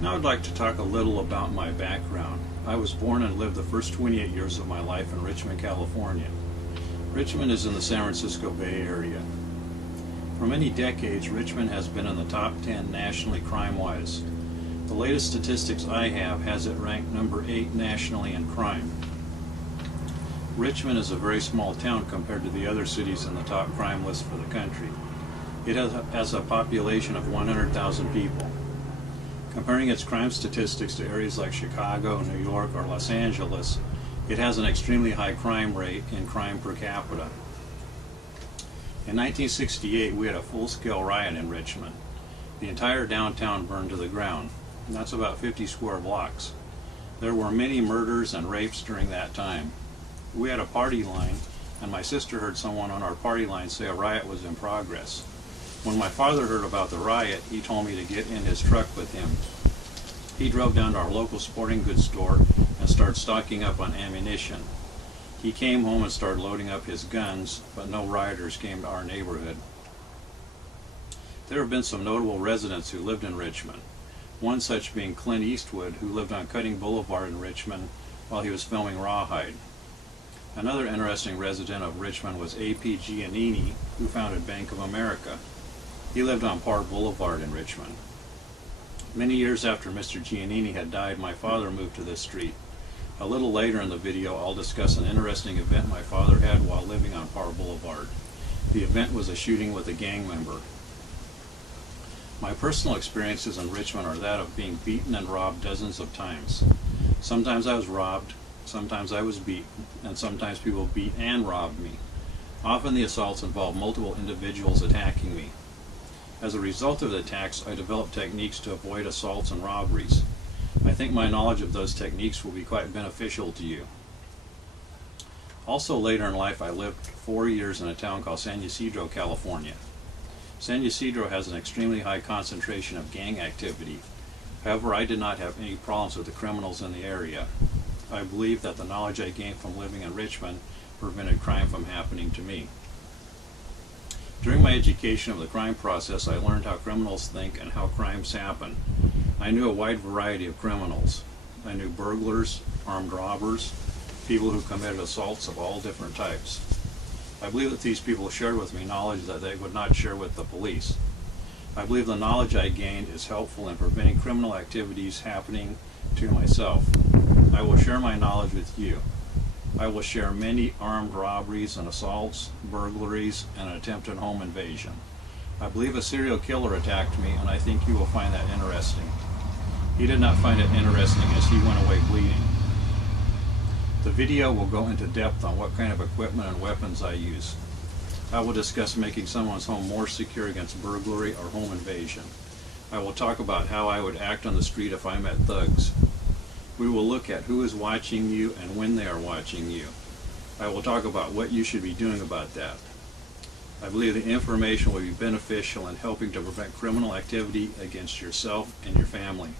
Now I'd like to talk a little about my background. I was born and lived the first 28 years of my life in Richmond, California. Richmond is in the San Francisco Bay Area. For many decades, Richmond has been in the top 10 nationally crime-wise. The latest statistics I have has it ranked number 8 nationally in crime. Richmond is a very small town compared to the other cities in the top crime list for the country. It has a population of 100,000 people. Comparing its crime statistics to areas like Chicago, New York, or Los Angeles, it has an extremely high crime rate in crime per capita. In 1968, we had a full-scale riot in Richmond. The entire downtown burned to the ground. And that's about 50 square blocks. There were many murders and rapes during that time. We had a party line, and my sister heard someone on our party line say a riot was in progress. When my father heard about the riot, he told me to get in his truck with him. He drove down to our local sporting goods store and started stocking up on ammunition. He came home and started loading up his guns, but no rioters came to our neighborhood. There have been some notable residents who lived in Richmond. One such being Clint Eastwood, who lived on Cutting Boulevard in Richmond while he was filming Rawhide. Another interesting resident of Richmond was A.P. Giannini, who founded Bank of America. He lived on Parr Boulevard in Richmond. Many years after Mr. Giannini had died, my father moved to this street. A little later in the video, I'll discuss an interesting event my father had while living on Parr Boulevard. The event was a shooting with a gang member. My personal experiences in Richmond are that of being beaten and robbed dozens of times. Sometimes I was robbed, sometimes I was beaten, and sometimes people beat and robbed me. Often the assaults involved multiple individuals attacking me. As a result of the attacks, I developed techniques to avoid assaults and robberies. I think my knowledge of those techniques will be quite beneficial to you. Also later in life, I lived 4 years in a town called San Ysidro, California. San Ysidro has an extremely high concentration of gang activity. However, I did not have any problems with the criminals in the area. I believe that the knowledge I gained from living in Richmond prevented crime from happening to me. During my education of the crime process, I learned how criminals think and how crimes happen. I knew a wide variety of criminals. I knew burglars, armed robbers, people who committed assaults of all different types. I believe that these people shared with me knowledge that they would not share with the police. I believe the knowledge I gained is helpful in preventing criminal activities happening to myself. I will share my knowledge with you. I will share many armed robberies and assaults, burglaries, and an attempted home invasion. I believe a serial killer attacked me, and I think you will find that interesting. He did not find it interesting as he went away bleeding. The video will go into depth on what kind of equipment and weapons I use. I will discuss making someone's home more secure against burglary or home invasion. I will talk about how I would act on the street if I met thugs. We will look at who is watching you and when they are watching you. I will talk about what you should be doing about that. I believe the information will be beneficial in helping to prevent criminal activity against yourself and your family.